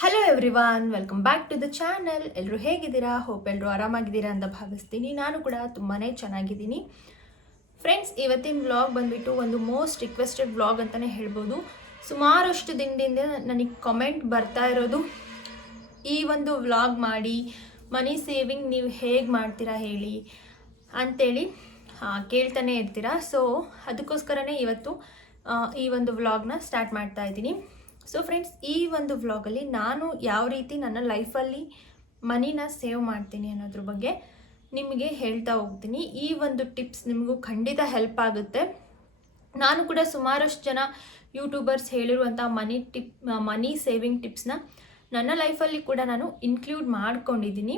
Hello everyone welcome back to the channel ಎಲ್ಲರೂ ಹೇಗಿದ್ದೀರಾ? Hope ಎಲ್ಲರೂ ಆರಾಮಾಗಿದ್ದೀರಾ ಅಂತ ಭಾವಿಸ್ತೀನಿ. ನಾನು ಕೂಡ ತುಂಬಾ ಚೆನ್ನಾಗಿದ್ದೀನಿ. ಫ್ರೆಂಡ್ಸ್ ಇವತ್ತಿನ ವ್ಲಾಗ್ ಬಂದುಬಿಟ್ಟು ಒಂದು ಮೋಸ್ಟ್ ರಿಕ್ವೆಸ್ಟೆಡ್ ವ್ಲಾಗ್ ಅಂತಲೇ ಹೇಳ್ಬೋದು. ಸುಮಾರಷ್ಟು ದಿನದಿಂದ ನನಗೆ ಕಮೆಂಟ್ ಬರ್ತಾ ಇರೋದು. ಈ ಒಂದು ವ್ಲಾಗ್ ಮಾಡಿ ಮನಿ ಸೇವಿಂಗ್ ನೀವು ಹೇಗೆ ಮಾಡ್ತೀರಾ ಹೇಳಿ ಅಂಥೇಳಿ ಕೇಳ್ತಾನೆ ಇರ್ತೀರಾ. ಸೊ ಅದಕ್ಕೋಸ್ಕರನೇ ಇವತ್ತು ಈ ಒಂದು ವ್ಲಾಗ್ನ ಸ್ಟಾರ್ಟ್ ಮಾಡ್ತಾ ಇದ್ದೀನಿ. ಸೊ ಫ್ರೆಂಡ್ಸ್ ಈ ಒಂದು ವ್ಲಾಗಲ್ಲಿ ನಾನು ಯಾವ ರೀತಿ ನನ್ನ ಲೈಫಲ್ಲಿ ಮನಿನ ಸೇವ್ ಮಾಡ್ತೀನಿ ಅನ್ನೋದ್ರ ಬಗ್ಗೆ ನಿಮಗೆ ಹೇಳ್ತಾ ಹೋಗ್ತೀನಿ. ಈ ಒಂದು ಟಿಪ್ಸ್ ನಿಮಗೂ ಖಂಡಿತ ಹೆಲ್ಪ್ ಆಗುತ್ತೆ. ನಾನು ಕೂಡ ಸುಮಾರಷ್ಟು ಜನ ಯೂಟ್ಯೂಬರ್ಸ್ ಹೇಳಿರುವಂಥ ಮನಿ ಟಿಪ್ ಮನಿ ಸೇವಿಂಗ್ ಟಿಪ್ಸ್ನ ನನ್ನ ಲೈಫಲ್ಲಿ ಕೂಡ ನಾನು ಇನ್ಕ್ಲೂಡ್ ಮಾಡ್ಕೊಂಡಿದ್ದೀನಿ.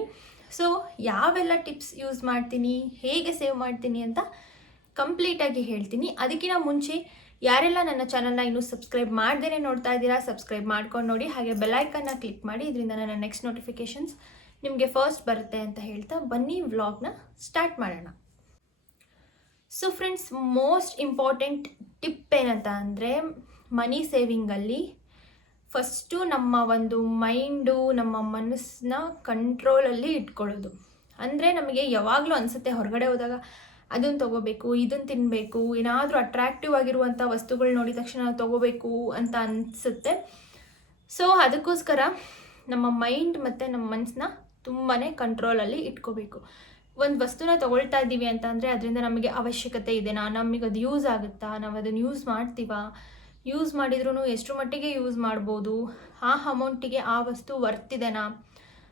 ಸೊ ಯಾವೆಲ್ಲ ಟಿಪ್ಸ್ ಯೂಸ್ ಮಾಡ್ತೀನಿ, ಹೇಗೆ ಸೇವ್ ಮಾಡ್ತೀನಿ ಅಂತ ಕಂಪ್ಲೀಟಾಗಿ ಹೇಳ್ತೀನಿ. ಅದಕ್ಕಿಂತ ಮುಂಚೆ ಯಾರೆಲ್ಲ ನನ್ನ ಚಾನಲ್ನ ಇನ್ನೂ ಸಬ್ಸ್ಕ್ರೈಬ್ ಮಾಡ್ದೇ ನೋಡ್ತಾ ಇದ್ದೀರಾ, ಸಬ್ಸ್ಕ್ರೈಬ್ ಮಾಡ್ಕೊಂಡು ನೋಡಿ. ಹಾಗೆ ಬೆಲ್ಲೈಕನ್ನ ಕ್ಲಿಕ್ ಮಾಡಿ, ಇದರಿಂದ ನನ್ನ ನೆಕ್ಸ್ಟ್ ನೋಟಿಫಿಕೇಷನ್ಸ್ ನಿಮಗೆ ಫಸ್ಟ್ ಬರುತ್ತೆ ಅಂತ ಹೇಳ್ತಾ ಬನ್ನಿ ವ್ಲಾಗ್ನ ಸ್ಟಾರ್ಟ್ ಮಾಡೋಣ. So friends most important tip ಏನಂತ ಅಂದರೆ ಮನಿ ಸೇವಿಂಗಲ್ಲಿ ಫಸ್ಟು ನಮ್ಮ ಒಂದು ಮೈಂಡು ನಮ್ಮ ಮನಸ್ಸನ್ನ ಕಂಟ್ರೋಲಲ್ಲಿ ಇಟ್ಕೊಳ್ಳೋದು. ಅಂದರೆ ನಮಗೆ ಯಾವಾಗಲೂ ಅನಿಸುತ್ತೆ ಹೊರಗಡೆ ಹೋದಾಗ ಅದನ್ನು ತೊಗೋಬೇಕು, ಇದನ್ನು ತಿನ್ನಬೇಕು ಏನಾದರೂ ಅಟ್ರಾಕ್ಟಿವ್ ಆಗಿರುವಂಥ ವಸ್ತುಗಳು ನೋಡಿದ ತಕ್ಷಣ ತೊಗೋಬೇಕು ಅಂತ ಅನಿಸುತ್ತೆ. ಸೊ ಅದಕ್ಕೋಸ್ಕರ ನಮ್ಮ ಮೈಂಡ್ ಮತ್ತು ನಮ್ಮ ಮನಸ್ಸನ್ನ ತುಂಬಾ ಕಂಟ್ರೋಲಲ್ಲಿ ಇಟ್ಕೋಬೇಕು. ಒಂದು ವಸ್ತುನ ತೊಗೊಳ್ತಾ ಇದ್ದೀವಿ ಅಂತ ಅಂದರೆ ಅದರಿಂದ ನಮಗೆ ಅವಶ್ಯಕತೆ ಇದೆನಾ ನಮಗೆ ಅದು ಯೂಸ್ ಆಗುತ್ತಾ? ನಾವು ಅದನ್ನು ಯೂಸ್ ಮಾಡ್ತೀವಾ? ಯೂಸ್ ಮಾಡಿದ್ರೂ ಎಷ್ಟು ಮಟ್ಟಿಗೆ ಯೂಸ್ ಮಾಡ್ಬೋದು? ಆ ಅಮೌಂಟಿಗೆ ಆ ವಸ್ತು ವರ್ತಿದೆನಾ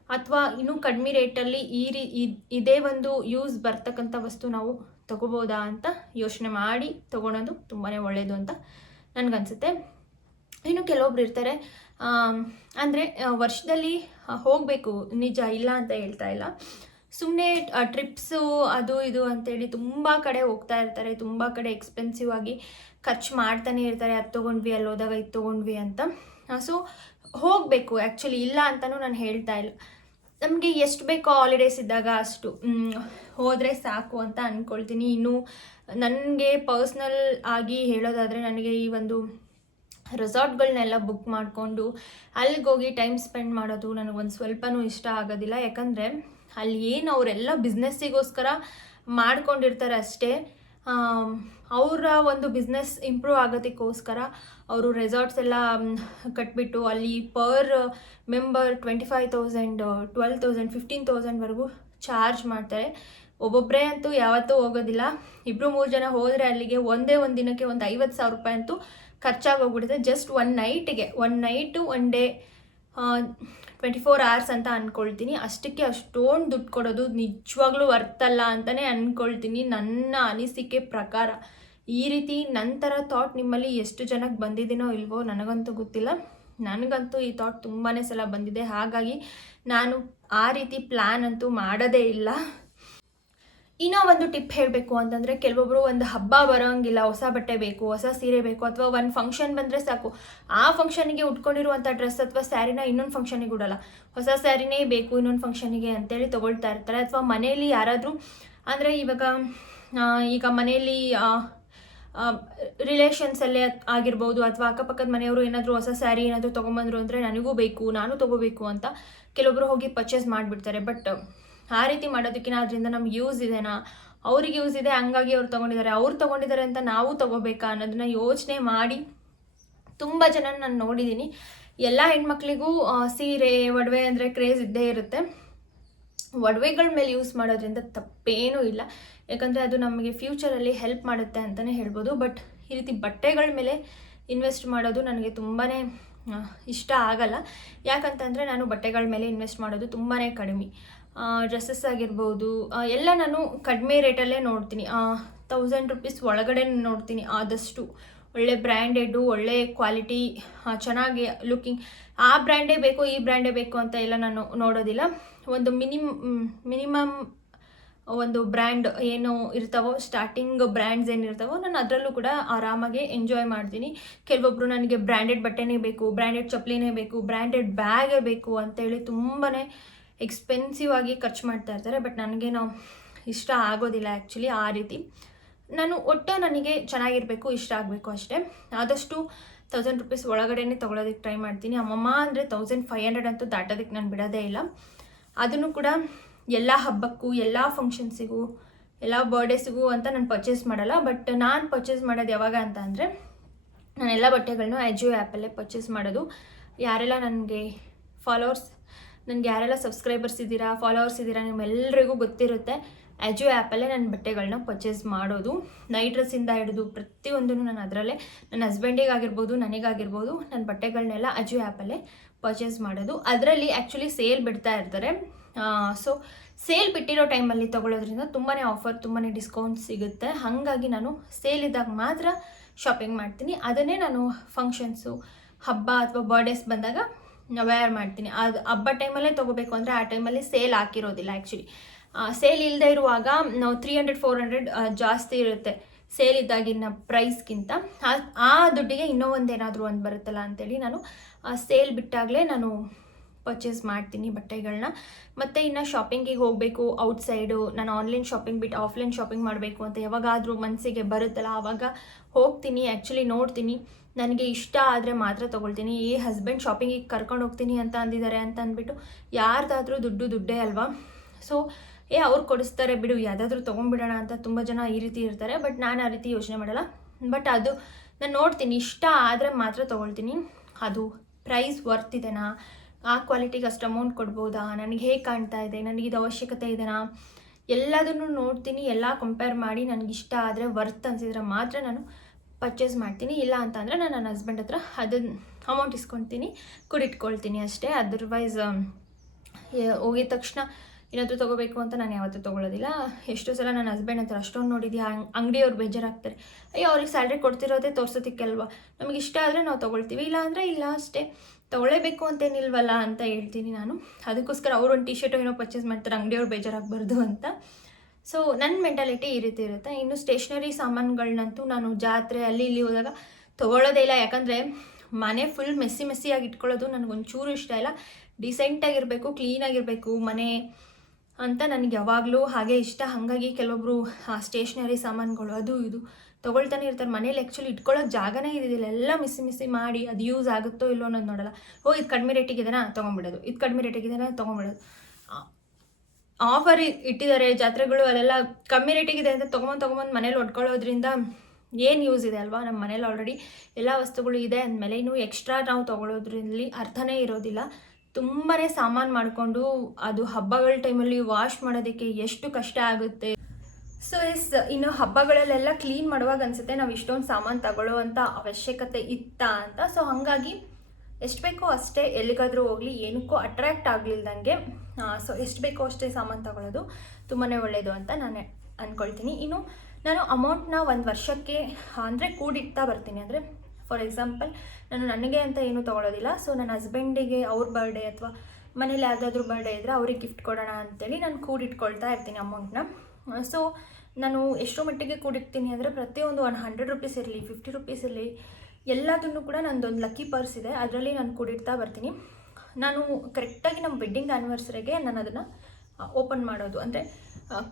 ಅಥವಾ ಇನ್ನೂ ಕಡಿಮೆ ರೇಟಲ್ಲಿ ಈ ರೀ ಇದ್- ಒಂದು ಯೂಸ್ ಬರ್ತಕ್ಕಂಥ ವಸ್ತು ನಾವು ತಗೋಬೋದಾ ಅಂತ ಯೋಚನೆ ಮಾಡಿ ತೊಗೊಳೋದು ತುಂಬಾ ಒಳ್ಳೆಯದು ಅಂತ ನನಗನ್ಸುತ್ತೆ. ಇನ್ನು ಕೆಲವೊಬ್ರು ಇರ್ತಾರೆ ಅಂದರೆ ವರ್ಷದಲ್ಲಿ ಹೋಗಬೇಕು, ನಿಜ ಇಲ್ಲ ಅಂತ ಹೇಳ್ತಾ ಇಲ್ಲ. ಸುಮ್ಮನೆ ಟ್ರಿಪ್ಸು, ಅದು ಇದು ಅಂತೇಳಿ ತುಂಬ ಕಡೆ ಹೋಗ್ತಾ ಇರ್ತಾರೆ, ತುಂಬ ಕಡೆ ಎಕ್ಸ್ಪೆನ್ಸಿವ್ ಆಗಿ ಖರ್ಚು ಮಾಡ್ತಾನೆ ಇರ್ತಾರೆ, ಅದು ತೊಗೊಂಡ್ವಿ ಅಲ್ಲಿ ಹೋದಾಗ ಇದು ತೊಗೊಂಡ್ವಿ ಅಂತ. ಸೊ ಹೋಗಬೇಕು ಆ್ಯಕ್ಚುಲಿ ಇಲ್ಲ ಅಂತಲೂ ನಾನು ಹೇಳ್ತಾ ಇಲ್ಲ. ನಮಗೆ ಎಷ್ಟು ಬೇಕೋ ಹಾಲಿಡೇಸ್ ಇದ್ದಾಗ ಅಷ್ಟು ಹೋದರೆ ಸಾಕು ಅಂತ ಅಂದ್ಕೊಳ್ತೀನಿ ಇನ್ನು ನನಗೆ ಪರ್ಸ್ನಲ್ ಆಗಿ ಹೇಳೋದಾದರೆ ನನಗೆ ಈ ಒಂದು ರೆಸಾರ್ಟ್ಗಳನ್ನೆಲ್ಲ ಬುಕ್ ಮಾಡಿಕೊಂಡು ಅಲ್ಲಿಗೋಗಿ ಟೈಮ್ ಸ್ಪೆಂಡ್ ಮಾಡೋದು ನನಗೊಂದು ಸ್ವಲ್ಪನೂ ಇಷ್ಟ ಆಗೋದಿಲ್ಲ. ಯಾಕಂದರೆ ಅಲ್ಲಿ ಏನು ಅವರೆಲ್ಲ ಬಿಸ್ನೆಸ್ಸಿಗೋಸ್ಕರ ಮಾಡ್ಕೊಂಡಿರ್ತಾರೆ ಅಷ್ಟೇ. ಅವರ ಒಂದು ಬಿಸ್ನೆಸ್ ಇಂಪ್ರೂವ್ ಆಗೋದಕ್ಕೋಸ್ಕರ ಅವರು ರೆಸಾರ್ಟ್ಸ್ ಎಲ್ಲ ಕಟ್ಬಿಟ್ಟು ಅಲ್ಲಿ per member twenty five thousand twelve thousand fifteen ತೌಸಂಡ್ವರೆಗೂ charge ಮಾಡ್ತಾರೆ. ಒಬ್ಬೊಬ್ಬರೇ ಅಂತೂ ಯಾವತ್ತೂ ಹೋಗೋದಿಲ್ಲ. ಇಬ್ಬರು ಮೂರು ಜನ ಹೋದರೆ ಅಲ್ಲಿಗೆ ಒಂದೇ ಒಂದು ದಿನಕ್ಕೆ ಒಂದು ಐವತ್ತು ಸಾವಿರ ರೂಪಾಯಿ ಅಂತೂ ಖರ್ಚಾಗಿ ಹೋಗ್ಬಿಡುತ್ತೆ. Just one ನೈಟಿಗೆ one night one day twenty four hours ಅಂತ ಅಂದ್ಕೊಳ್ತೀನಿ ಅಷ್ಟಕ್ಕೆ ಅಷ್ಟೊಂದು ದುಡ್ಡು ಕೊಡೋದು ನಿಜವಾಗ್ಲೂ ವರ್ತಲ್ಲ ಅಂತಲೇ ಅಂದ್ಕೊಳ್ತೀನಿ ನನ್ನ ಅನಿಸಿಕೆ ಪ್ರಕಾರ. ಈ ರೀತಿ ನಂತರ ಥಾಟ್ ನಿಮ್ಮಲ್ಲಿ ಎಷ್ಟು ಜನಕ್ಕೆ ಬಂದಿದ್ದೀನೋ ಇಲ್ವೋ ನನಗಂತೂ ಗೊತ್ತಿಲ್ಲ. ನನಗಂತೂ ಈ ಥಾಟ್ ತುಂಬಾ ಸಲ ಬಂದಿದೆ. ಹಾಗಾಗಿ ನಾನು ಆ ರೀತಿ ಪ್ಲ್ಯಾನ್ ಅಂತೂ ಮಾಡೋದೇ ಇಲ್ಲ. ಇನ್ನೂ ಒಂದು ಟಿಪ್ ಹೇಳಬೇಕು ಅಂತಂದರೆ ಕೆಲವೊಬ್ಬರು ಒಂದು ಹಬ್ಬ ಬರೋಂಗಿಲ್ಲ, ಹೊಸ ಬಟ್ಟೆ ಬೇಕು, ಹೊಸ ಸೀರೆ ಬೇಕು ಅಥವಾ ಒಂದು ಫಂಕ್ಷನ್ ಬಂದರೆ ಸಾಕು. ಆ ಫಂಕ್ಷನಿಗೆ ಉಟ್ಕೊಂಡಿರುವಂಥ ಡ್ರೆಸ್ ಅಥವಾ ಸ್ಯಾರಿನ ಇನ್ನೊಂದು ಫಂಕ್ಷನಿಗೆ ಉಡಲ್ಲ. ಹೊಸ ಸ್ಯಾರಿನೇ ಬೇಕು ಇನ್ನೊಂದು ಫಂಕ್ಷನಿಗೆ ಅಂತೇಳಿ ತೊಗೊಳ್ತಾ ಇರ್ತಾರೆ. ಅಥವಾ ಮನೆಯಲ್ಲಿ ಯಾರಾದರೂ ಅಂದರೆ ಇವಾಗ ಈಗ ಮನೆಯಲ್ಲಿ ರಿಲೇಷನ್ಸಲ್ಲೇ ಆಗಿರ್ಬೋದು ಅಥವಾ ಅಕ್ಕಪಕ್ಕದ ಮನೆಯವರು ಏನಾದರೂ ಹೊಸ ಸ್ಯಾರಿ ಏನಾದರೂ ತೊಗೊಂಬಂದ್ರು ಅಂದರೆ ನನಗೂ ಬೇಕು, ನಾನು ತೊಗೋಬೇಕು ಅಂತ ಕೆಲವೊಬ್ಬರು ಹೋಗಿ ಪರ್ಚೇಸ್ ಮಾಡಿಬಿಡ್ತಾರೆ. ಬಟ್ ಆ ರೀತಿ ಮಾಡೋದಕ್ಕಿಂತ ಅದರಿಂದ ನಮ್ಗೆ ಯೂಸ್ ಇದೆನಾ? ಅವ್ರಿಗೆ ಯೂಸ್ ಇದೆ, ಹಂಗಾಗಿ ಅವ್ರು ತೊಗೊಂಡಿದ್ದಾರೆ. ಅವ್ರು ತೊಗೊಂಡಿದ್ದಾರೆ ಅಂತ ನಾವು ತೊಗೋಬೇಕಾ ಅನ್ನೋದನ್ನ ಯೋಚನೆ ಮಾಡಿ ತುಂಬ ಜನ ನಾನು ನೋಡಿದ್ದೀನಿ ಎಲ್ಲ ಹೆಣ್ಮಕ್ಳಿಗೂ ಸೀರೆ, ಒಡವೆ ಅಂದರೆ ಕ್ರೇಜ್ ಇದ್ದೇ ಇರುತ್ತೆ. ಒಡವೆಗಳ ಮೇಲೆ ಯೂಸ್ ಮಾಡೋದ್ರಿಂದ ತಪ್ಪೇನೂ ಇಲ್ಲ. ಯಾಕಂದರೆ ಅದು ನಮಗೆ ಫ್ಯೂಚರಲ್ಲಿ ಹೆಲ್ಪ್ ಮಾಡುತ್ತೆ ಅಂತಲೇ ಹೇಳ್ಬೋದು. ಬಟ್ ಈ ರೀತಿ ಬಟ್ಟೆಗಳ ಮೇಲೆ ಇನ್ವೆಸ್ಟ್ ಮಾಡೋದು ನನಗೆ ತುಂಬಾ ಇಷ್ಟ ಆಗಲ್ಲ. ಯಾಕಂತಂದರೆ ನಾನು ಬಟ್ಟೆಗಳ ಮೇಲೆ ಇನ್ವೆಸ್ಟ್ ಮಾಡೋದು ತುಂಬಾ ಕಡಿಮೆ. ಡ್ರೆಸ್ಸಸ್ ಆಗಿರ್ಬೋದು ಎಲ್ಲ ನಾನು ಕಡಿಮೆ ರೇಟಲ್ಲೇ ನೋಡ್ತೀನಿ. ತೌಸಂಡ್ ರುಪೀಸ್ ಒಳಗಡೆ ನೋಡ್ತೀನಿ ಆದಷ್ಟು. ಒಳ್ಳೆ ಬ್ರ್ಯಾಂಡೆಡು ಒಳ್ಳೆ ಕ್ವಾಲಿಟಿ ಚೆನ್ನಾಗಿ ಲುಕಿಂಗ್ ಆ ಬ್ರ್ಯಾಂಡೇ ಬೇಕು, ಈ ಬ್ರ್ಯಾಂಡೇ ಬೇಕು ಅಂತ ಎಲ್ಲ ನಾನು ನೋಡೋದಿಲ್ಲ. ಒಂದು ಮಿನಿಮ್ ಮಿನಿಮಮ್ ಒಂದು ಬ್ರ್ಯಾಂಡ್ ಏನು ಇರ್ತಾವೋ ಸ್ಟಾರ್ಟಿಂಗ್ ಬ್ರ್ಯಾಂಡ್ಸ್ ಏನಿರ್ತಾವೋ ನಾನು ಅದರಲ್ಲೂ ಕೂಡ ಆರಾಮಾಗಿ ಎಂಜಾಯ್ ಮಾಡ್ತೀನಿ. ಕೆಲವೊಬ್ಬರು ನನಗೆ ಬ್ರ್ಯಾಂಡೆಡ್ ಬಟ್ಟೆನೇ ಬೇಕು ಬ್ರ್ಯಾಂಡೆಡ್ ಚಪ್ಪಲಿನೇ ಬೇಕು ಬ್ರ್ಯಾಂಡೆಡ್ ಬ್ಯಾಗೇ ಬೇಕು ಅಂತೇಳಿ ತುಂಬಾ ಎಕ್ಸ್ಪೆನ್ಸಿವ್ ಆಗಿ ಖರ್ಚು ಮಾಡ್ತಾ ಇರ್ತಾರೆ ಬಟ್ ನನಗೇನೋ ಇಷ್ಟ ಆಗೋದಿಲ್ಲ ಆ್ಯಕ್ಚುಲಿ ಆ ರೀತಿ. ನಾನು ಒಟ್ಟು ನನಗೆ ಚೆನ್ನಾಗಿರಬೇಕು, ಇಷ್ಟ ಆಗಬೇಕು ಅಷ್ಟೇ. ಆದಷ್ಟು ತೌಸಂಡ್ ರುಪೀಸ್ ಒಳಗಡೆನೇ ತೊಗೊಳೋದಕ್ಕೆ ಟ್ರೈ ಮಾಡ್ತೀನಿ. ಅಮ್ಮಮ್ಮ ಅಂದರೆ ತೌಸಂಡ್ ಫೈವ್ ಹಂಡ್ರೆಡ್ ಅಂತೂ ದಾಟೋದಕ್ಕೆ ನಾನು ಬಿಡೋದೇ ಇಲ್ಲ. ಅದನ್ನು ಕೂಡ ಎಲ್ಲ ಹಬ್ಬಕ್ಕೂ, ಎಲ್ಲ ಫಂಕ್ಷನ್ಸಿಗೂ ಎಲ್ಲ ಬರ್ಡೇಸಿಗೂ ಅಂತ ನಾನು ಪರ್ಚೇಸ್ ಮಾಡಲ್ಲ. ಬಟ್ ನಾನು ಪರ್ಚೇಸ್ ಮಾಡೋದು ಯಾವಾಗ ಅಂತ ಅಂದರೆ ನಾನು ಎಲ್ಲ ಬಟ್ಟೆಗಳನ್ನೂ ಅಜಿಯೋ ಆ್ಯಪಲ್ಲೇ ಪರ್ಚೇಸ್ ಮಾಡೋದು. ಯಾರೆಲ್ಲ ನನಗೆ ಫಾಲೋವರ್ಸ್ ನನಗೆ ಯಾರೆಲ್ಲ ಸಬ್ಸ್ಕ್ರೈಬರ್ಸ್ ಇದ್ದೀರಾ ಫಾಲೋವರ್ಸ್ ಇದ್ದೀರಾ ನಿಮ್ಮೆಲ್ಲರಿಗೂ ಗೊತ್ತಿರುತ್ತೆ. ಅಜಿಯೋ ಆ್ಯಪಲ್ಲೇ ನಾನು ಬಟ್ಟೆಗಳನ್ನ ಪರ್ಚೇಸ್ ಮಾಡೋದು. ನೈಟ್ ಡ್ರೆಸ್ಸಿಂದ ಹಿಡಿದು ಪ್ರತಿಯೊಂದೂ ನಾನು ಅದರಲ್ಲೇ ನನ್ನ ಹಸ್ಬೆಂಡಿಗಾಗಿರ್ಬೋದು ನನಗಾಗಿರ್ಬೋದು ನನ್ನ ಬಟ್ಟೆಗಳನ್ನೆಲ್ಲ ಅಜು ಆ್ಯಪಲ್ಲೇ ಪರ್ಚೇಸ್ ಮಾಡೋದು. ಅದರಲ್ಲಿ ಆ್ಯಕ್ಚುಲಿ ಸೇಲ್ ಬಿಡ್ತಾ ಇರ್ತಾರೆ. ಸೊ ಸೇಲ್ ಬಿಟ್ಟಿರೋ ಟೈಮಲ್ಲಿ ತೊಗೊಳೋದ್ರಿಂದ ತುಂಬಾ ಆಫರ್ ತುಂಬಾ ಡಿಸ್ಕೌಂಟ್ ಸಿಗುತ್ತೆ. ಹಾಗಾಗಿ ನಾನು ಸೇಲ್ ಇದ್ದಾಗ ಮಾತ್ರ ಶಾಪಿಂಗ್ ಮಾಡ್ತೀನಿ. ಅದನ್ನೇ ನಾನು ಫಂಕ್ಷನ್ಸು ಹಬ್ಬ ಅಥವಾ ಬರ್ಡೇಸ್ ಬಂದಾಗ ವೇರ್ ಮಾಡ್ತೀನಿ. ಅದು ಹಬ್ಬ ಟೈಮಲ್ಲೇ ತೊಗೋಬೇಕು ಅಂದರೆ ಆ ಟೈಮಲ್ಲಿ ಸೇಲ್ ಹಾಕಿರೋದಿಲ್ಲ ಆ್ಯಕ್ಚುಲಿ ಸೇಲ್ ಇಲ್ಲದೆ ಇರುವಾಗ ನಾವು ತ್ರೀ ಹಂಡ್ರೆಡ್ ಫೋರ್ ಹಂಡ್ರೆಡ್ ಜಾಸ್ತಿ ಇರುತ್ತೆ ಸೇಲ್ ಇದ್ದಾಗಿನ ಪ್ರೈಸ್ಗಿಂತ ಆ- ಆ ದುಡ್ಡಿಗೆ ಇನ್ನೂ ಒಂದೇನಾದರೂ ಒಂದು ಬರುತ್ತಲ್ಲ ಅಂತೇಳಿ ನಾನು ಸೇಲ್ ಬಿಟ್ಟಾಗಲೇ ನಾನು ಪರ್ಚೇಸ್ ಮಾಡ್ತೀನಿ ಬಟ್ಟೆಗಳನ್ನ ಮತ್ತು ಇನ್ನು ಶಾಪಿಂಗಿಗೆ ಹೋಗಬೇಕು ಔಟ್ಸೈಡು ನಾನು ಆನ್ಲೈನ್ ಶಾಪಿಂಗ್ ಬಿಟ್ಟು ಆಫ್ಲೈನ್ ಶಾಪಿಂಗ್ ಮಾಡಬೇಕು ಅಂತ ಯಾವಾಗಾದರೂ ಮನಸ್ಸಿಗೆ ಬರುತ್ತಲ್ಲ, ಆವಾಗ ಹೋಗ್ತೀನಿ ಆ್ಯಕ್ಚುಲಿ ನೋಡ್ತೀನಿ. ನನಗೆ ಇಷ್ಟ ಆದರೆ ಮಾತ್ರ ತೊಗೊಳ್ತೀನಿ. ಈ ಹಸ್ಬೆಂಡ್ ಶಾಪಿಂಗಿಗೆ ಕರ್ಕೊಂಡು ಹೋಗ್ತೀನಿ ಅಂತ ಅಂದಿದ್ದಾರೆ ಅಂತ ಅಂದ್ಬಿಟ್ಟು ಯಾರ್ದಾದ್ರೂ ದುಡ್ಡು ದುಡ್ಡೇ ಅಲ್ವಾ? ಸೊ ಏ ಅವ್ರು ಕೊಡಿಸ್ತಾರೆ ಬಿಡು, ಯಾವುದಾದ್ರೂ ತೊಗೊಂಡ್ಬಿಡೋಣ ಅಂತ ತುಂಬ ಜನ ಈ ರೀತಿ ಇರ್ತಾರೆ. ಬಟ್ ನಾನು ಆ ರೀತಿ ಯೋಚನೆ ಮಾಡಲ್ಲ. ಬಟ್ ಅದು ನಾನು ನೋಡ್ತೀನಿ, ಇಷ್ಟ ಆದರೆ ಮಾತ್ರ ತೊಗೊಳ್ತೀನಿ. ಅದು ಪ್ರೈಸ್ ವರ್ತ್ ಇದೆನಾ? ಆ ಕ್ವಾಲಿಟಿಗೆ ಅಷ್ಟು ಅಮೌಂಟ್ ಕೊಡ್ಬೋದಾ? ನನಗೆ ಹೇಗೆ ಕಾಣ್ತಾ ಇದೆ? ನನಗೆ ಇದು ಅವಶ್ಯಕತೆ ಇದೆನಾ? ಎಲ್ಲದನ್ನು ನೋಡ್ತೀನಿ, ಎಲ್ಲ ಕಂಪೇರ್ ಮಾಡಿ ನನಗಿಷ್ಟ ಆದರೆ ವರ್ತ್ ಅನ್ಸಿದ್ರೆ ಮಾತ್ರ ನಾನು ಪರ್ಚೇಸ್ ಮಾಡ್ತೀನಿ, ಇಲ್ಲ ಅಂತ ಅಂದರೆ ನಾನು ನನ್ನ ಹಸ್ಬೆಂಡ್ ಹತ್ರ ಅದನ್ನ ಅಮೌಂಟ್ ಇಸ್ಕೊತೀನಿ, ಕುಡಿಟ್ಕೊಳ್ತೀನಿ ಅಷ್ಟೇ. ಅದರ್ವೈಸ್ ಹೋಗಿದ ತಕ್ಷಣ ಏನಾದರೂ ತೊಗೋಬೇಕು ಅಂತ ನಾನು ಯಾವತ್ತೂ ತೊಗೊಳೋದಿಲ್ಲ ಎಷ್ಟೋ ಸಲ ನನ್ನ ಹಸ್ಬೆಂಡ್ ಹತ್ರ ಅಷ್ಟೊಂದು ನೋಡಿದ್ಯಾ ಅಂಗಡಿಯವ್ರು ಬೇಜಾರಾಗ್ತಾರೆ. ಅಯ್ಯೋ, ಅವ್ರಿಗೆ ಸ್ಯಾಲ್ರಿ ಕೊಡ್ತಿರೋದೇ ತೋರಿಸೋದಕ್ಕೆಲ್ವಾ? ನಮಗೆ ಇಷ್ಟ ಆದರೆ ನಾವು ತೊಗೊಳ್ತೀವಿ, ಇಲ್ಲ ಅಂದರೆ ಇಲ್ಲ ಅಷ್ಟೇ. ತೊಗೊಳ್ಳೇಬೇಕು ಅಂತೇನಿಲ್ವಲ್ಲ ಅಂತ ಹೇಳ್ತೀನಿ ನಾನು. ಅದಕ್ಕೋಸ್ಕರ ಅವ್ರು ಒಂದು ಟಿ ಶರ್ಟು ಏನೋ ಪರ್ಚೇಸ್ ಮಾಡ್ತಾರೆ, ಅಂಗಡಿಯವ್ರು ಬೇಜಾರಾಗಬಾರ್ದು ಅಂತ. ಸೊ ನನ್ನ ಮೆಂಟಾಲಿಟಿ ಈ ರೀತಿ ಇರುತ್ತೆ. ಇನ್ನು ಸ್ಟೇಷ್ನರಿ ಸಾಮಾನುಗಳನ್ನಂತೂ ನಾನು ಜಾತ್ರೆ ಅಲ್ಲಿ ಇಲ್ಲಿ ಹೋದಾಗ ತೊಗೊಳ್ಳೋದೇ ಇಲ್ಲ. ಯಾಕಂದರೆ ಮನೆ ಫುಲ್ ಮೆಸ್ಸಿ ಮೆಸ್ಸಿಯಾಗಿ ಇಟ್ಕೊಳ್ಳೋದು ನನಗೊಂಚೂರು ಇಷ್ಟ ಇಲ್ಲ. ಡಿಸೆಂಟಾಗಿರಬೇಕು ಕ್ಲೀನಾಗಿರಬೇಕು ಮನೆ ಅಂತ ನನಗೆ ಯಾವಾಗಲೂ ಹಾಗೆ ಇಷ್ಟ. ಹಾಗಾಗಿ ಕೆಲವೊಬ್ಬರು ಸ್ಟೇಷ್ನರಿ ಸಾಮಾನುಗಳು ಅದು ಇದು ತೊಗೊಳ್ತಾನೆ ಇರ್ತಾರೆ. ಮನೇಲಿ ಆ್ಯಕ್ಚುಲಿ ಇಟ್ಕೊಳ್ಳೋಕೆ ಜಾಗನೇ ಇರೋದಿಲ್ಲ ಎಲ್ಲ ಮಿಸ್ಸಿ ಮಿಸ್ಸಿ ಮಾಡಿ ಅದು ಯೂಸ್ ಆಗುತ್ತೋ ಇಲ್ಲೋ ಅನ್ನೋದು ನೋಡಲ್ಲ. ಓ, ಇದು ಕಡಿಮೆ ರೇಟಿಗೆ ರೇಟಿಗಿದೆನಾ ತೊಗೊಂಬಿಡೋದು ಇದು ಕಡಿಮೆ ರೇಟಿಗಿದೆನಾ ತೊಗೊಂಬಿಡೋದು ಆಫರ್ ಇಟ್ಟಿದ್ದಾರೆ, ಜಾತ್ರೆಗಳು ಅಲ್ಲೆಲ್ಲ ಕಮ್ಮಿ ಇದೆ ಅಂತ ತೊಗೊಂಬಂದು ತೊಗೊಂಬಂದು ಮನೇಲಿ ಒಡ್ಕೊಳ್ಳೋದ್ರಿಂದ ಏನು ಯೂಸ್ ಇದೆ ಅಲ್ವಾ? ನಮ್ಮ ಮನೇಲಿ ಆಲ್ರೆಡಿ ಎಲ್ಲ ವಸ್ತುಗಳು ಇದೆ ಅಂದಮೇಲೆ ಇನ್ನು ಎಕ್ಸ್ಟ್ರಾ ನಾವು ತೊಗೊಳೋದ್ರಲ್ಲಿ ಅರ್ಥನೇ ಇರೋದಿಲ್ಲ. ತುಂಬಾ ಸಾಮಾನು ಮಾಡಿಕೊಂಡು ಅದು ಹಬ್ಬಗಳ ಟೈಮಲ್ಲಿ ವಾಶ್ ಮಾಡೋದಕ್ಕೆ ಎಷ್ಟು ಕಷ್ಟ ಆಗುತ್ತೆ. ಸೊ ಎಸ್ ಇನ್ನು ಹಬ್ಬಗಳಲ್ಲೆಲ್ಲ ಕ್ಲೀನ್ ಮಾಡುವಾಗ ಅನಿಸುತ್ತೆ, ನಾವು ಇಷ್ಟೊಂದು ಸಾಮಾನು ತಗೊಳ್ಳೋವಂಥ ಅವಶ್ಯಕತೆ ಇತ್ತಾ ಅಂತ. ಸೊ ಹಾಗಾಗಿ ಎಷ್ಟು ಬೇಕೋ ಅಷ್ಟೇ ಎಲ್ಲಿಗಾದರೂ ಹೋಗಲಿ, ಏನಕ್ಕೂ ಅಟ್ರ್ಯಾಕ್ಟ್ ಆಗಲಿಲ್ದಂಗೆ ಸೊ ಎಷ್ಟು ಬೇಕೋ ಅಷ್ಟೇ ಸಾಮಾನು ತಗೊಳ್ಳೋದು ತುಂಬಾ ಒಳ್ಳೆಯದು ಅಂತ ನಾನು ಅಂದ್ಕೊಳ್ತೀನಿ ಇನ್ನು ನಾನು ಅಮೌಂಟ್ನ ಒಂದು ವರ್ಷಕ್ಕೆ, ಅಂದರೆ ಕೂಡಿಡ್ತಾ ಬರ್ತೀನಿ. ಅಂದರೆ ಫಾರ್ ಎಕ್ಸಾಂಪಲ್ ನಾನು ನನಗೆ ಅಂತ ಏನೂ ತೊಗೊಳೋದಿಲ್ಲ ಸೊ ನನ್ನ ಹಸ್ಬೆಂಡಿಗೆ ಅವ್ರ ಬರ್ಡೇ ಅಥವಾ ಮನೇಲಿ ಯಾವುದಾದ್ರೂ ಬರ್ಡೇ ಇದ್ದರೆ ಅವ್ರಿಗೆ ಗಿಫ್ಟ್ ಕೊಡೋಣ ಅಂತೇಳಿ ನಾನು ಕೂಡಿಟ್ಕೊಳ್ತಾ ಇರ್ತೀನಿ ಅಮೌಂಟ್ನ ಸೊ ನಾನು ಎಷ್ಟು ಮಟ್ಟಿಗೆ ಕೂಡಿಡ್ತೀನಿ ಅಂದರೆ ಪ್ರತಿಯೊಂದು ಒನ್ ಹಂಡ್ರೆಡ್ ರುಪೀಸ್ ಇರಲಿ ಫಿಫ್ಟಿ ರುಪೀಸ್ ಇರಲಿ ಎಲ್ಲದನ್ನು ಕೂಡ ನಂದೊಂದು ಲಕ್ಕಿ ಪರ್ಸ್ ಇದೆ. ಅದರಲ್ಲಿ ನಾನು ಕೂಡಿಡ್ತಾ ಬರ್ತೀನಿ. ನಾನು ಕರೆಕ್ಟಾಗಿ ನಮ್ಮ ವೆಡ್ಡಿಂಗ್ ಆ್ಯನಿವರ್ಸರಿಗೆ ನಾನು ಅದನ್ನು ಓಪನ್ ಮಾಡೋದು. ಅಂದರೆ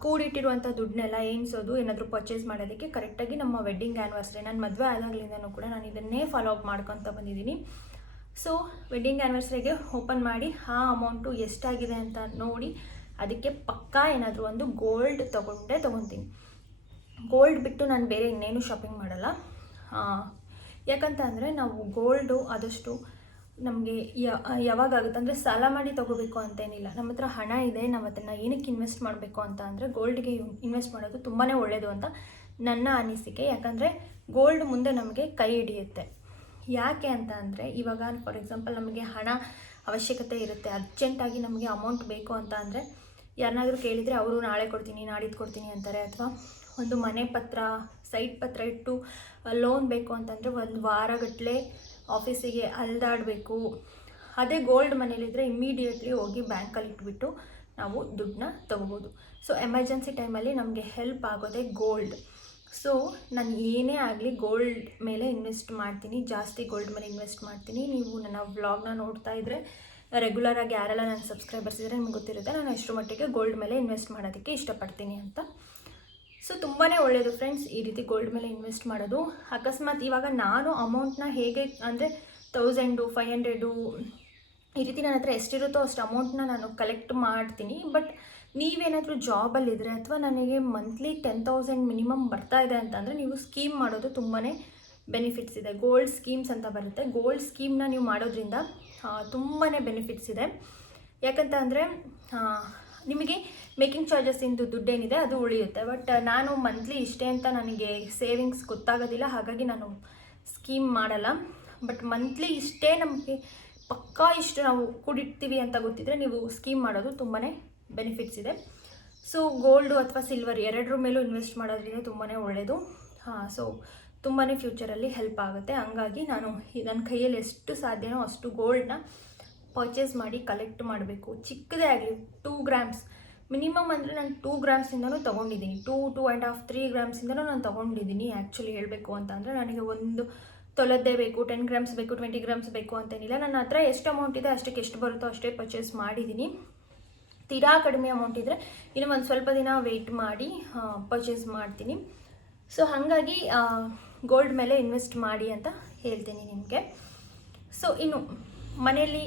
ಕೂಡಿಟ್ಟಿರುವಂಥ ದುಡ್ಡನ್ನೆಲ್ಲ ಏನಿಸೋದು, ಏನಾದರೂ ಪರ್ಚೇಸ್ ಮಾಡೋದಕ್ಕೆ ಕರೆಕ್ಟಾಗಿ ನಮ್ಮ ವೆಡ್ಡಿಂಗ್ ಆ್ಯನಿವರ್ಸರಿ ನಾನು ಮದುವೆ ಆದಾಗಲಿಂದನೂ ಕೂಡ ನಾನು ಇದನ್ನೇ ಫಾಲೋ ಅಪ್ ಮಾಡ್ಕೊತ ಬಂದಿದ್ದೀನಿ. ಸೊ ವೆಡ್ಡಿಂಗ್ ಆ್ಯನಿವರ್ಸರಿಗೆ ಓಪನ್ ಮಾಡಿ, ಆ ಅಮೌಂಟು ಎಷ್ಟಾಗಿದೆ ಅಂತ ನೋಡಿ, ಅದಕ್ಕೆ ಪಕ್ಕಾ ಏನಾದರೂ ಒಂದು ಗೋಲ್ಡ್ ತೊಗೊಂಡೇ ತೊಗೊತೀನಿ. ಗೋಲ್ಡ್ ಬಿಟ್ಟು ನಾನು ಬೇರೆ ಇನ್ನೇನು ಶಾಪಿಂಗ್ ಮಾಡಲ್ಲ. ಯಾಕಂತ ಅಂದರೆ ನಾವು ಗೋಲ್ಡು ಆದಷ್ಟು ನಮಗೆ ಯಾವಾಗ ಆಗುತ್ತೆ ಅಂದರೆ ಸಾಲ ಮಾಡಿ ತೊಗೋಬೇಕು ಅಂತೇನಿಲ್ಲ. ನಮ್ಮ ಹತ್ರ ಹಣ ಇದೆ, ನಾವು ಅದನ್ನು ಏನಕ್ಕೆ ಇನ್ವೆಸ್ಟ್ ಮಾಡಬೇಕು ಅಂತ ಅಂದರೆ ಗೋಲ್ಡ್ಗೆ ಇನ್ವೆಸ್ಟ್ ಮಾಡೋದು ತುಂಬಾ ಒಳ್ಳೆಯದು ಅಂತ ನನ್ನ ಅನಿಸಿಕೆ. ಯಾಕಂದರೆ ಗೋಲ್ಡ್ ಮುಂದೆ ನಮಗೆ ಕೈ ಹಿಡಿಯುತ್ತೆ. ಯಾಕೆ ಅಂತ ಅಂದರೆ ಇವಾಗ ಫಾರ್ ಎಕ್ಸಾಂಪಲ್ ನಮಗೆ ಹಣ ಅವಶ್ಯಕತೆ ಇರುತ್ತೆ ಅರ್ಜೆಂಟಾಗಿ ನಮಗೆ ಅಮೌಂಟ್ ಬೇಕು ಅಂತ ಅಂದರೆ ಯಾರನ್ನಾದರೂ ಕೇಳಿದರೆ ಅವರು ನಾಳೆ ಕೊಡ್ತೀನಿ, ನಾಡಿದ್ದು ಕೊಡ್ತೀನಿ ಅಂತಾರೆ. ಅಥವಾ ಒಂದು ಮನೆ ಪತ್ರ ಸೈಟ್ ಪತ್ರ ಇಟ್ಟು ಲೋನ್ ಬೇಕು ಅಂತಂದರೆ ಒಂದು ವಾರಗಟ್ಟಲೆ ಆಫೀಸಿಗೆ ಅಲ್ದಾಡಬೇಕು. ಅದೇ ಗೋಲ್ಡ್ ಮನೇಲಿದ್ದರೆ ಇಮ್ಮಿಡಿಯೇಟ್ಲಿ ಹೋಗಿ ಬ್ಯಾಂಕಲ್ಲಿ ಇಟ್ಬಿಟ್ಟು ನಾವು ದುಡ್ಡನ್ನ ತೊಗೋಬೋದು. ಸೊ ಎಮರ್ಜೆನ್ಸಿ ಟೈಮಲ್ಲಿ ನಮಗೆ ಹೆಲ್ಪ್ ಆಗೋದೇ ಗೋಲ್ಡ್ ಸೊ ನಾನು ಏನೇ ಆಗಲಿ ಗೋಲ್ಡ್ ಮೇಲೆ ಇನ್ವೆಸ್ಟ್ ಮಾಡ್ತೀನಿ, ಜಾಸ್ತಿ ಗೋಲ್ಡ್ ಮೇಲೆ ಇನ್ವೆಸ್ಟ್ ಮಾಡ್ತೀನಿ. ನೀವು ನನ್ನ ವ್ಲಾಗ್ನ ನೋಡ್ತಾ ಇದ್ದರೆ ರೆಗ್ಯುಲರಾಗಿ ಯಾರೆಲ್ಲ ನನ್ನ ಸಬ್ಸ್ಕ್ರೈಬರ್ಸ್ ಇದ್ದರೆ ನಿಮ್ಗೆ ಗೊತ್ತಿರುತ್ತೆ, ನಾನು ಎಷ್ಟು ಮಟ್ಟಿಗೆ ಗೋಲ್ಡ್ ಮೇಲೆ ಇನ್ವೆಸ್ಟ್ ಮಾಡೋದಕ್ಕೆ ಇಷ್ಟಪಡ್ತೀನಿ ಅಂತ ಸೊ ತುಂಬಾ ಒಳ್ಳೆಯದು ಫ್ರೆಂಡ್ಸ್ ಈ ರೀತಿ ಗೋಲ್ಡ್ ಮೇಲೆ ಇನ್ವೆಸ್ಟ್ ಮಾಡೋದು. ಅಕಸ್ಮಾತ್ ಇವಾಗ ನಾನು ಅಮೌಂಟ್ನ ಹೇಗೆ ಅಂದರೆ ತೌಸಂಡು ಫೈವ್ ಹಂಡ್ರೆಡು ಈ ರೀತಿ ನನ್ನ ಹತ್ರ ಎಷ್ಟಿರುತ್ತೋ ಅಷ್ಟು ಅಮೌಂಟ್ನ ನಾನು ಕಲೆಕ್ಟ್ ಮಾಡ್ತೀನಿ. ಬಟ್ ನೀವೇನಾದರೂ ಜಾಬಲ್ಲಿದ್ದರೆ ಅಥವಾ ನನಗೆ ಮಂತ್ಲಿ ಟೆನ್ ತೌಸಂಡ್ ಮಿನಿಮಮ್ ಬರ್ತಾ ಇದೆ ಅಂತಂದರೆ ನೀವು ಸ್ಕೀಮ್ ಮಾಡೋದು ತುಂಬಾ ಬೆನಿಫಿಟ್ಸ್ ಇದೆ. ಗೋಲ್ಡ್ ಸ್ಕೀಮ್ಸ್ ಅಂತ ಬರುತ್ತೆ. ಗೋಲ್ಡ್ ಸ್ಕೀಮ್ನ ನೀವು ಮಾಡೋದ್ರಿಂದ ತುಂಬಾ ಬೆನಿಫಿಟ್ಸ್ ಇದೆ. ಯಾಕಂತ ಅಂದರೆ ನಿಮಗೆ ಮೇಕಿಂಗ್ ಚಾರ್ಜಸ್ ಇಂದು ದುಡ್ಡೇನಿದೆ ಅದು ಉಳಿಯುತ್ತೆ. ಬಟ್ ನಾನು ಮಂತ್ಲಿ ಇಷ್ಟೇ ಅಂತ ನನಗೆ ಸೇವಿಂಗ್ಸ್ ಗೊತ್ತಾಗೋದಿಲ್ಲ. ಹಾಗಾಗಿ ನಾನು ಸ್ಕೀಮ್ ಮಾಡಲ್ಲ. ಬಟ್ ಮಂತ್ಲಿ ಇಷ್ಟೇ ನಮಗೆ ಪಕ್ಕಾ ಇಷ್ಟು ನಾವು ಕೂಡಿಡ್ತೀವಿ ಅಂತ ಗೊತ್ತಿದ್ರೆ ನೀವು ಸ್ಕೀಮ್ ಮಾಡೋದು ತುಂಬಾ ಬೆನಿಫಿಟ್ಸ್ ಇದೆ. ಸೊ ಗೋಲ್ಡು ಅಥವಾ ಸಿಲ್ವರ್ ಎರಡರ ಮೇಲೂ ಇನ್ವೆಸ್ಟ್ ಮಾಡೋದ್ರಿಂದ ತುಂಬಾ ಒಳ್ಳೆಯದು ಹಾಂ ಸೊ ತುಂಬಾ ಫ್ಯೂಚರಲ್ಲಿ ಹೆಲ್ಪ್ ಆಗುತ್ತೆ. ಹಂಗಾಗಿ ನಾನು ನನ್ನ ಕೈಯಲ್ಲಿ ಎಷ್ಟು ಸಾಧ್ಯನೋ ಅಷ್ಟು ಗೋಲ್ಡ್ನ ಪರ್ಚೇಸ್ ಮಾಡಿ ಕಲೆಕ್ಟ್ ಮಾಡಬೇಕು. ಚಿಕ್ಕದೇ ಆಗಲಿ ಟೂ ಗ್ರಾಮ್ಸ್ ಮಿನಿಮಮ್ ಅಂದರೆ ನಾನು ಟೂ ಗ್ರಾಮ್ಸಿಂದನೂ ತೊಗೊಂಡಿದ್ದೀನಿ. Two two and half three ಗ್ರಾಮ್ಸಿಂದನೂ ನಾನು ತೊಗೊಂಡಿದ್ದೀನಿ ಆ್ಯಕ್ಚುಲಿ ಹೇಳಬೇಕು ಅಂತ ಅಂದರೆ ನನಗೆ ಒಂದು ತೊಲದ್ದೇ ಬೇಕು ಟೆನ್ ಗ್ರಾಮ್ಸ್ ಬೇಕು ಟ್ವೆಂಟಿ ಗ್ರಾಮ್ಸ್ ಬೇಕು ಅಂತೇನಿಲ್ಲ. ನನ್ನ ಹತ್ರ ಎಷ್ಟು ಅಮೌಂಟ್ ಇದೆ ಅಷ್ಟಕ್ಕೆ ಎಷ್ಟು ಬರುತ್ತೋ ಅಷ್ಟೇ ಪರ್ಚೇಸ್ ಮಾಡಿದ್ದೀನಿ. ತೀರಾ ಕಡಿಮೆ ಅಮೌಂಟ್ ಇದ್ದರೆ ಇನ್ನು ಒಂದು ಸ್ವಲ್ಪ ದಿನ ವೆಯ್ಟ್ ಮಾಡಿ ಪರ್ಚೇಸ್ ಮಾಡ್ತೀನಿ. ಸೊ ಹಾಗಾಗಿ ಗೋಲ್ಡ್ ಮೇಲೆ ಇನ್ವೆಸ್ಟ್ ಮಾಡಿ ಅಂತ ಹೇಳ್ತೀನಿ ನಿಮಗೆ. ಸೊ ಇನ್ನು ಮನೆಯಲ್ಲಿ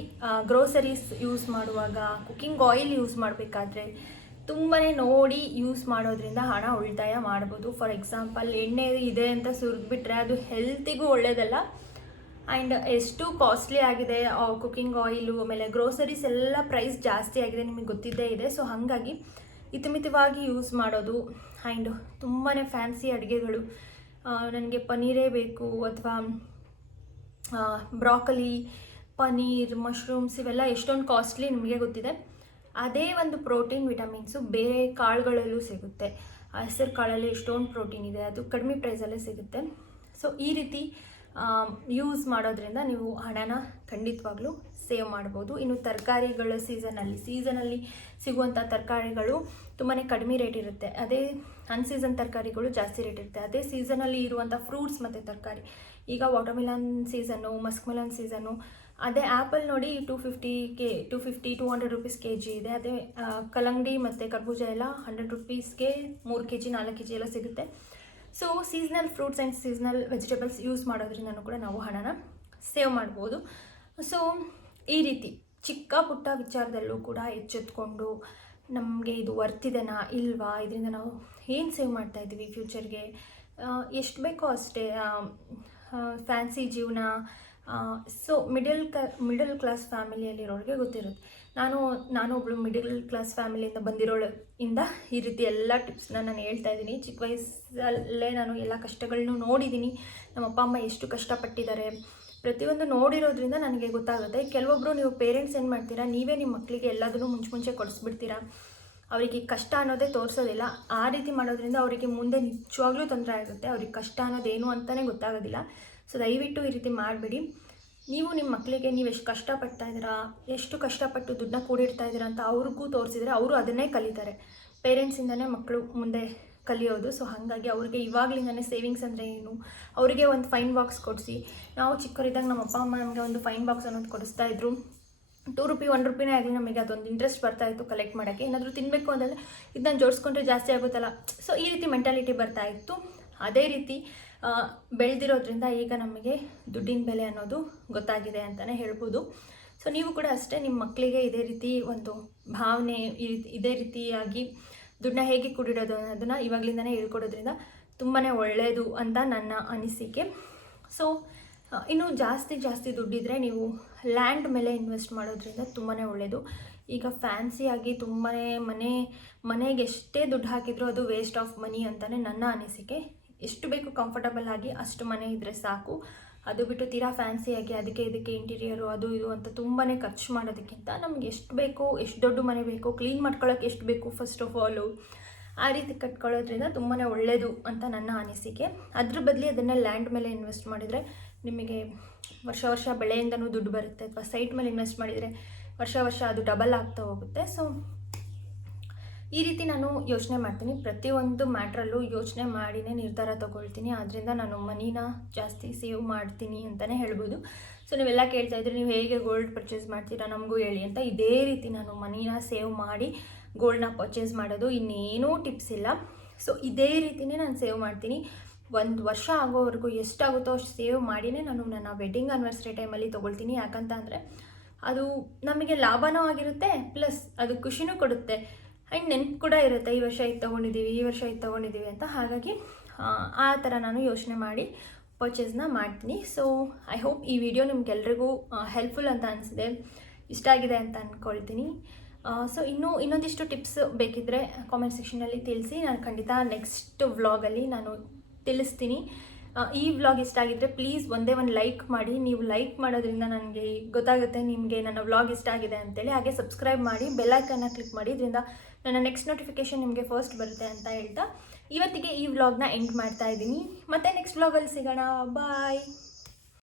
ಗ್ರೋಸರೀಸ್ ಯೂಸ್ ಮಾಡುವಾಗ ಕುಕ್ಕಿಂಗ್ ಆಯಿಲ್ ಯೂಸ್ ಮಾಡಬೇಕಾದ್ರೆ ತುಂಬಾ ನೋಡಿ ಯೂಸ್ ಮಾಡೋದ್ರಿಂದ ಹಣ ಉಳಿತಾಯ ಮಾಡ್ಬೋದು. ಫಾರ್ ಎಕ್ಸಾಂಪಲ್ ಎಣ್ಣೆ ಇದೆ ಅಂತ ಸುರಿದ್ಬಿಟ್ರೆ ಅದು ಹೆಲ್ತಿಗೂ ಒಳ್ಳೆಯದಲ್ಲ ಆ್ಯಂಡ್ ಎಷ್ಟು ಕಾಸ್ಟ್ಲಿ ಆಗಿದೆ ಕುಕ್ಕಿಂಗ್ ಆಯಿಲು ಆಮೇಲೆ ಗ್ರೋಸರೀಸ್ ಎಲ್ಲ ಪ್ರೈಸ್ ಜಾಸ್ತಿ ಆಗಿದೆ, ನಿಮಗೆ ಗೊತ್ತಿದ್ದೇ ಇದೆ. ಸೊ ಹಾಗಾಗಿ ಇತಿಮಿತವಾಗಿ ಯೂಸ್ ಮಾಡೋದು ಆ್ಯಂಡ್ ತುಂಬಾ ಫ್ಯಾನ್ಸಿ ಅಡುಗೆಗಳು ನನಗೆ ಪನ್ನೀರೇ ಬೇಕು ಅಥವಾ ಬ್ರಾಕಲಿ ಪನೀರ್ ಮಶ್ರೂಮ್ಸ್ ಇವೆಲ್ಲ ಎಷ್ಟೊಂದು ಕಾಸ್ಟ್ಲಿ ನಿಮಗೆ ಗೊತ್ತಿದೆ. ಅದೇ ಒಂದು ಪ್ರೋಟೀನ್ ವಿಟಮಿನ್ಸು ಬೇರೆ ಕಾಳುಗಳಲ್ಲೂ ಸಿಗುತ್ತೆ. ಹೆಸರು ಕಾಳಲ್ಲಿ ಎಷ್ಟೊಂದು ಪ್ರೋಟೀನ್ ಇದೆ, ಅದು ಕಡಿಮೆ ಪ್ರೈಸಲ್ಲೇ ಸಿಗುತ್ತೆ. ಸೊ ಈ ರೀತಿ ಯೂಸ್ ಮಾಡೋದ್ರಿಂದ ನೀವು ಹಣನ ಖಂಡಿತವಾಗ್ಲೂ ಸೇವ್ ಮಾಡ್ಬೋದು. ಇನ್ನು ತರಕಾರಿಗಳ ಸೀಸನಲ್ಲಿ ಸೀಸನಲ್ಲಿ ಸಿಗುವಂಥ ತರಕಾರಿಗಳು ತುಂಬಾ ಕಡಿಮೆ ರೇಟ್ ಇರುತ್ತೆ. ಅದೇ ಅನ್ಸೀಸನ್ ತರಕಾರಿಗಳು ಜಾಸ್ತಿ ರೇಟ್ ಇರುತ್ತೆ. ಅದೇ ಸೀಸನಲ್ಲಿ ಇರುವಂಥ ಫ್ರೂಟ್ಸ್ ಮತ್ತು ತರಕಾರಿ. ಈಗ ವಾಟರ್ಮಿಲನ್ ಸೀಸನ್ನು ಮಸ್ಕ್ಮಿಲನ್ ಸೀಸನ್ನು ಅದೇ ಆ್ಯಪಲ್ ನೋಡಿ two fifty K, two fifty, two hundred rupees K G ಇದೆ. ಅದೇ ಕಲಂಗಡಿ ಮತ್ತು ಕರ್ಬೂಜ ಎಲ್ಲ ಹಂಡ್ರೆಡ್ ರುಪೀಸ್ಗೆ ಮೂರು ಕೆ ಜಿ ನಾಲ್ಕು ಕೆ ಜಿ ಎಲ್ಲ ಸಿಗುತ್ತೆ. So seasonal fruits and seasonal vegetables use ಮಾಡೋದ್ರಿಂದನೂ ಕೂಡ ನಾವು ಹಣನ ಸೇವ್ ಮಾಡ್ಬೋದು. ಸೊ ಈ ರೀತಿ ಚಿಕ್ಕ ಪುಟ್ಟ ವಿಚಾರದಲ್ಲೂ ಕೂಡ ಎಚ್ಚೆತ್ಕೊಂಡು ನಮಗೆ ಇದು ವರ್ತಿದೆನಾ ಇಲ್ವಾ, ಇದರಿಂದ ನಾವು ಏನು ಸೇವ್ ಮಾಡ್ತಾ ಇದ್ದೀವಿ ಫ್ಯೂಚರ್ಗೆ ಎಷ್ಟು ಬೇಕೋ ಅಷ್ಟೇ ಫ್ಯಾನ್ಸಿ ಜೀವನ ಸೊ ಮಿಡಲ್ ಕ ಮಿಡಲ್ ಕ್ಲಾಸ್ ಫ್ಯಾಮಿಲಿಯಲ್ಲಿರೋರಿಗೆ ಗೊತ್ತಿರುತ್ತೆ. ನಾನು ನಾನು ಒಬ್ಳು ಮಿಡಲ್ ಕ್ಲಾಸ್ ಫ್ಯಾಮಿಲಿಯಿಂದ ಬಂದಿರೋಳ ಇಂದ ಈ ರೀತಿ ಎಲ್ಲ ಟಿಪ್ಸ್ನ ನಾನು ಹೇಳ್ತಾ ಇದ್ದೀನಿ. ಚಿಕ್ಕ ವಯಸ್ಸಲ್ಲೇ ನಾನು ಎಲ್ಲ ಕಷ್ಟಗಳನ್ನೂ ನೋಡಿದ್ದೀನಿ. ನಮ್ಮ ಅಪ್ಪ ಅಮ್ಮ ಎಷ್ಟು ಕಷ್ಟಪಟ್ಟಿದ್ದಾರೆ. ಪ್ರತಿಯೊಂದು ನೋಡಿರೋದ್ರಿಂದ ನನಗೆ ಗೊತ್ತಾಗುತ್ತೆ. ಕೆಲವೊಬ್ಬರು ನೀವು ಪೇರೆಂಟ್ಸ್ ಏನು ಮಾಡ್ತೀರಾ? ನೀವೇ ನಿಮ್ಮ ಮಕ್ಕಳಿಗೆ ಎಲ್ಲದನ್ನು ಮುಂಚೆ ಮುಂಚೆ ಕೊಡಿಸ್ಬಿಡ್ತೀರಾ? ಅವರಿಗೆ ಕಷ್ಟ ಅನ್ನೋದೇ ತೋರಿಸೋದಿಲ್ಲ. ಆ ರೀತಿ ಮಾಡೋದ್ರಿಂದ ಅವರಿಗೆ ಮುಂದೆ ನಿಜವಾಗ್ಲೂ ತೊಂದರೆ ಆಗುತ್ತೆ. ಅವ್ರಿಗೆ ಕಷ್ಟ ಅನ್ನೋದೇನು ಅಂತಲೇ ಗೊತ್ತಾಗೋದಿಲ್ಲ. ಸೊ ದಯವಿಟ್ಟು ಈ ರೀತಿ ಮಾಡಬೇಡಿ. ನೀವು ನಿಮ್ಮ ಮಕ್ಕಳಿಗೆ ನೀವು ಎಷ್ಟು ಕಷ್ಟಪಡ್ತಾ ಇದ್ದೀರಾ, ಎಷ್ಟು ಕಷ್ಟಪಟ್ಟು ದುಡ್ಡನ್ನ ಕೂಡಿಡ್ತಾ ಇದ್ದೀರಾ ಅಂತ ಅವ್ರಿಗೂ ತೋರಿಸಿದ್ರೆ ಅವರು ಅದನ್ನೇ ಕಲಿತಾರೆ. ಪೇರೆಂಟ್ಸಿಂದನೇ ಮಕ್ಕಳು ಮುಂದೆ ಕಲಿಯೋದು. ಸೊ ಹಾಗಾಗಿ ಅವ್ರಿಗೆ ಇವಾಗಲಿಂದನೇ ಸೇವಿಂಗ್ಸ್ ಅಂದರೆ ಏನು? ಅವರಿಗೆ ಒಂದು ಫೈನ್ ಬಾಕ್ಸ್ ಕೊಡಿಸಿ. ನಾವು ಚಿಕ್ಕವರಿದ್ದಾಗ ನಮ್ಮ ಅಪ್ಪ ಅಮ್ಮ ನಮಗೆ ಒಂದು ಫೈನ್ ಬಾಕ್ಸ್ ಅನ್ನೋದು ಕೊಡಿಸ್ತಾ ಇದ್ರು. ಟೂ ರುಪಿ ಒನ್ ರುಪಿನೇ ಆಗಲಿ ನಮಗೆ ಅದೊಂದು ಇಂಟ್ರೆಸ್ಟ್ ಬರ್ತಾ ಇತ್ತು ಕಲೆಕ್ಟ್ ಮಾಡೋಕ್ಕೆ. ಏನಾದರೂ ತಿನ್ನಬೇಕು ಅಂದರೆ ಇದನ್ನ ಜೋಡಿಸ್ಕೊಂಡ್ರೆ ಜಾಸ್ತಿ ಆಗುತ್ತಲ್ಲ. ಸೊ ಈ ರೀತಿ ಮೆಂಟಾಲಿಟಿ ಬರ್ತಾ ಇತ್ತು. ಅದೇ ರೀತಿ ಬೆಳೆದಿರೋದ್ರಿಂದ ಈಗ ನಮಗೆ ದುಡ್ಡಿನ ಬೆಲೆ ಅನ್ನೋದು ಗೊತ್ತಾಗಿದೆ ಅಂತಲೇ ಹೇಳ್ಬೋದು. ಸೊ ನೀವು ಕೂಡ ಅಷ್ಟೇ ನಿಮ್ಮ ಮಕ್ಕಳಿಗೆ ಇದೇ ರೀತಿ ಒಂದು ಭಾವನೆ ಇದೇ ರೀತಿಯಾಗಿ ದುಡ್ಡನ್ನ ಹೇಗೆ ಕೂಡಿಡೋದು ಅನ್ನೋದನ್ನು ಇವಾಗಲಿಂದನೇ ಹೇಳ್ಕೊಡೋದ್ರಿಂದ ತುಂಬಾ ಒಳ್ಳೆಯದು ಅಂತ ನನ್ನ ಅನಿಸಿಕೆ. ಸೊ ಇನ್ನು ಜಾಸ್ತಿ ಜಾಸ್ತಿ ದುಡ್ಡಿದ್ರೆ ನೀವು ಲ್ಯಾಂಡ್ ಮೇಲೆ ಇನ್ವೆಸ್ಟ್ ಮಾಡೋದ್ರಿಂದ ತುಂಬಾ ಒಳ್ಳೆಯದು ಈಗ ಫ್ಯಾನ್ಸಿಯಾಗಿ ತುಂಬಾ ಮನೆ, ಮನೆಗೆ ಎಷ್ಟೇ ದುಡ್ಡು ಹಾಕಿದರೂ ಅದು ವೇಸ್ಟ್ ಆಫ್ ಮನಿ ಅಂತಲೇ ನನ್ನ ಅನಿಸಿಕೆ. ಎಷ್ಟು ಬೇಕು ಕಂಫರ್ಟಬಲ್ ಆಗಿ ಅಷ್ಟು ಮನೆ ಇದ್ದರೆ ಸಾಕು. ಅದು ಬಿಟ್ಟು ತೀರಾ ಫ್ಯಾನ್ಸಿಯಾಗಿ ಅದಕ್ಕೆ ಇದಕ್ಕೆ ಇಂಟೀರಿಯರು ಅದು ಇದು ಅಂತ ತುಂಬಾ ಖರ್ಚು ಮಾಡೋದಕ್ಕಿಂತ ನಮ್ಗೆ ಎಷ್ಟು ಬೇಕು, ಎಷ್ಟು ದೊಡ್ಡ ಮನೆ ಬೇಕು ಕ್ಲೀನ್ ಮಾಡ್ಕೊಳ್ಳೋಕೆ ಎಷ್ಟು ಬೇಕು ಫಸ್ಟ್ ಆಫ್ ಆಲು ಆ ರೀತಿ ಕಟ್ಕೊಳ್ಳೋದ್ರಿಂದ ತುಂಬಾ ಒಳ್ಳೆಯದು ಅಂತ ನನ್ನ ಅನಿಸಿಕೆ. ಅದ್ರ ಬದಲಿ ಅದನ್ನು ಲ್ಯಾಂಡ್ ಮೇಲೆ ಇನ್ವೆಸ್ಟ್ ಮಾಡಿದರೆ ನಿಮಗೆ ವರ್ಷ ವರ್ಷ ಬೆಳೆಯಿಂದನೂ ದುಡ್ಡು ಬರುತ್ತೆ. ಅಥವಾ ಸೈಟ್ ಮೇಲೆ ಇನ್ವೆಸ್ಟ್ ಮಾಡಿದರೆ ವರ್ಷ ವರ್ಷ ಅದು ಡಬಲ್ ಆಗ್ತಾ ಹೋಗುತ್ತೆ. ಸೊ ಈ ರೀತಿ ನಾನು ಯೋಚನೆ ಮಾಡ್ತೀನಿ. ಪ್ರತಿಯೊಂದು ಮ್ಯಾಟ್ರಲ್ಲೂ ಯೋಚನೆ ಮಾಡಿನೇ ನಿರ್ಧಾರ ತಗೊಳ್ತೀನಿ. ಆದ್ದರಿಂದ ನಾನು ಮನಿನ ಜಾಸ್ತಿ ಸೇವ್ ಮಾಡ್ತೀನಿ ಅಂತಲೇ ಹೇಳ್ಬೋದು. ಸೊ, ನೀವೆಲ್ಲ ಕೇಳ್ತಾ ಇದ್ರಿ ನೀವು ಹೇಗೆ ಗೋಲ್ಡ್ ಪರ್ಚೇಸ್ ಮಾಡ್ತೀರಾ ನಮಗೂ ಹೇಳಿ ಅಂತ ಇದೇ ರೀತಿ ನಾನು ಮನಿನ ಸೇವ್ ಮಾಡಿ ಗೋಲ್ಡ್ನ ಪರ್ಚೇಸ್ ಮಾಡೋದು ಇನ್ನೇನೂ ಟಿಪ್ಸ್ ಇಲ್ಲ. ಸೊ, ಇದೇ ರೀತಿಯೇ ನಾನು ಸೇವ್ ಮಾಡ್ತೀನಿ. ಒಂದು ವರ್ಷ ಆಗೋವರೆಗೂ ಎಷ್ಟಾಗುತ್ತೋ ಅಷ್ಟು ಸೇವ್ ಮಾಡಿನೇ ನಾನು ನನ್ನ ವೆಡ್ಡಿಂಗ್ ಆನಿವರ್ಸರಿ ಟೈಮಲ್ಲಿ ತೊಗೊಳ್ತೀನಿ. ಯಾಕಂತ ಅಂದರೆ ಅದು ನಮಗೆ ಲಾಭನೂ ಆಗಿರುತ್ತೆ ಪ್ಲಸ್ ಅದು ಖುಷಿನೂ ಕೊಡುತ್ತೆ. ಆ್ಯಂಡ್ ನೆನ್ಪು ಕೂಡ ಇರುತ್ತೆ ಈ ವರ್ಷ ಇದು ತೊಗೊಂಡಿದ್ದೀವಿ ಈ ವರ್ಷ ಇದು ತೊಗೊಂಡಿದ್ದೀವಿ ಅಂತ. ಹಾಗಾಗಿ ಆ, ಥರ ನಾನು ಯೋಚನೆ ಮಾಡಿ ಪರ್ಚೇಸ್ನ ಮಾಡ್ತೀನಿ. ಸೊ ಐ ಹೋಪ್ ಈ ವಿಡಿಯೋ ನಿಮ್ಗೆಲ್ರಿಗೂ ಹೆಲ್ಪ್ಫುಲ್ ಅಂತ ಅನಿಸಿದೆ ಇಷ್ಟ ಆಗಿದೆ ಅಂತ ಅಂದ್ಕೊಳ್ತೀನಿ ಸೊ ಇನ್ನೂ ಇನ್ನೊಂದಿಷ್ಟು ಟಿಪ್ಸ್ ಬೇಕಿದ್ದರೆ ಕಾಮೆಂಟ್ ಸೆಕ್ಷನಲ್ಲಿ ತಿಳಿಸಿ. ನಾನು ಖಂಡಿತ ನೆಕ್ಸ್ಟ್ ವ್ಲಾಗಲ್ಲಿ ನಾನು ತಿಳಿಸ್ತೀನಿ. ಈ ವ್ಲಾಗ್ ಇಷ್ಟ ಆಗಿದ್ದರೆ ಪ್ಲೀಸ್ ಒಂದೇ ಒಂದು ಲೈಕ್ ಮಾಡಿ. ನೀವು ಲೈಕ್ ಮಾಡೋದ್ರಿಂದ ನನಗೆ ಗೊತ್ತಾಗುತ್ತೆ ನಿಮಗೆ ನನ್ನ ವ್ಲಾಗ್ ಇಷ್ಟ ಆಗಿದೆ ಅಂತೇಳಿ. ಹಾಗೆ ಸಬ್ಸ್ಕ್ರೈಬ್ ಮಾಡಿ ಬೆಲ್ಲೈಕನ್ನ ಕ್ಲಿಕ್ ಮಾಡಿ. ಇದರಿಂದ ನನ್ನ ನೆಕ್ಸ್ಟ್ ನೋಟಿಫಿಕೇಶನ್ ನಿಮಗೆ ಫಸ್ಟ್ ಬರುತ್ತೆ ಅಂತ ಹೇಳ್ತಾ. ಇವತ್ತಿಗೆ ಈ ವ್ಲಾಗ್ನ ಎಂಡ್ ಮಾಡ್ತಾ ಇದ್ದೀನಿ. ಮತ್ತೆ ನೆಕ್ಸ್ಟ್ ವ್ಲಾಗಲ್ಲಿ ಸಿಗೋಣ. ಬಾಯ್